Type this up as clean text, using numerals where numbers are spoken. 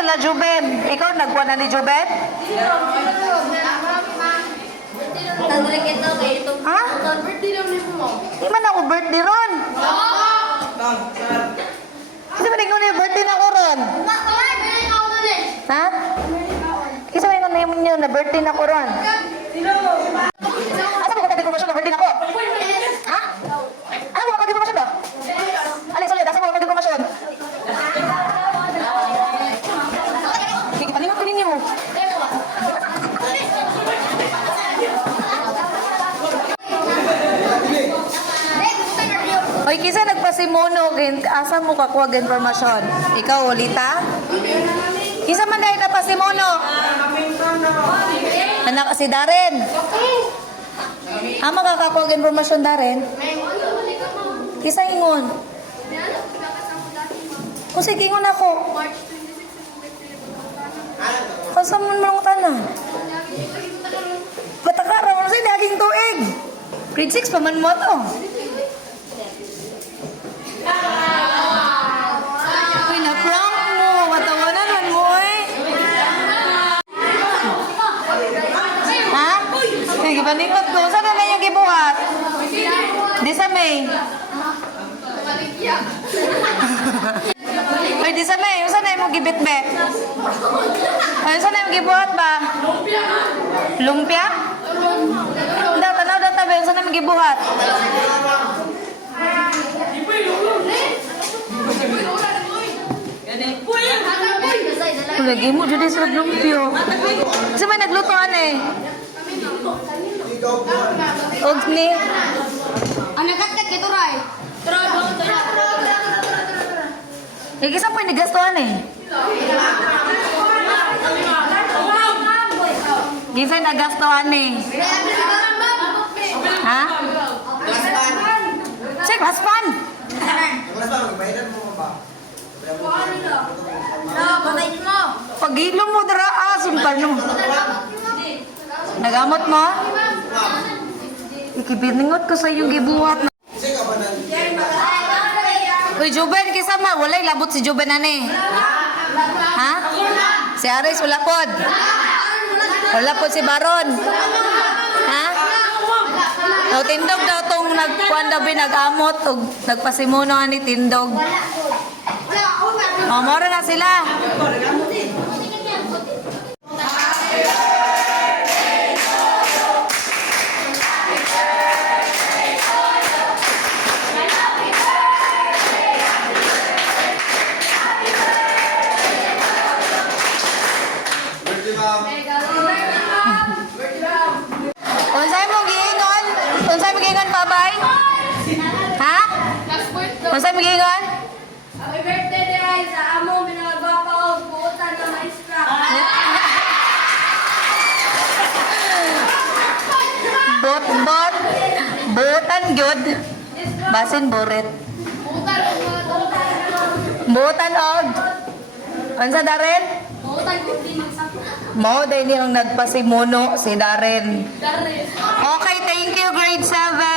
sila Juben? Ikaw nagkuha na ni Juben? Ha? Di man ako birthday ron. Kasi man ikaw na yung birthday na ko ron. Ha? Kasi man ikaw na yung birthday na ko ron. Asa mo ka pag-informasyon na birthday na ko? Ha? Ano mo ka pag-informasyon ba? Alin, solid, asa mo ka pag-informasyon? Paningot ko ninyo. Oy, kisa nagpasimuno, asa mo kakuha informasyon? Ikaw, Olita? Kisa man dahil napasimuno? Anak si Darren. Makakakuha informasyon, Darren? Kisa ingon? Kung sige ingon ako. Kasa mo mga tanan? Patakara mo sa'yo, daging tuig. Grade 6 pa man mo to. Uy, na-prank mo. Matawanan man mo eh. Ha? Ay, gipaningot ko. Saan na yung gibuhat? Di sa May. Ay, di sa May. Saan na yung gibit-bet? Ay, saan na yung gibuhat ba? Lumpia? Daw, tanaw daw tabi. Saan na yung gibuhat? Lagi mo jadi sa lumpio. Kasi may naglutoan eh. Og ni. Ang nagkatkat kito, Ray. Kisa po yung nagastuan eh. Kisa yung nagastuan eh. Ha? Check, haspan. Pag-ilo mo dara, sumpan mo. Nagamot mo? Ikibiningot ko sa iyong gibuhat. Uy, Juben, kisa ma, walay labot si Juben ane. Ha? Si Aris, wala pod. Wala pod si Baron. Ha? O, tindog daw itong nagkuhan daw nag-amot o nagpasimuno ni tindog. O, mora na sila. Unsay mo giingon? Unsay mo giingon, babay? Ha? Unsay mo giingon? Happy birthday, Ray. Sa amo, binagwapa o buutan na maestra. Buutan gyud. Basin boret. Buutan og. Unsa Darren? Buutan kung di magsako. Mao dahil niyang nagpasimuno si Darren. Dari. Okay, thank you, grade 7.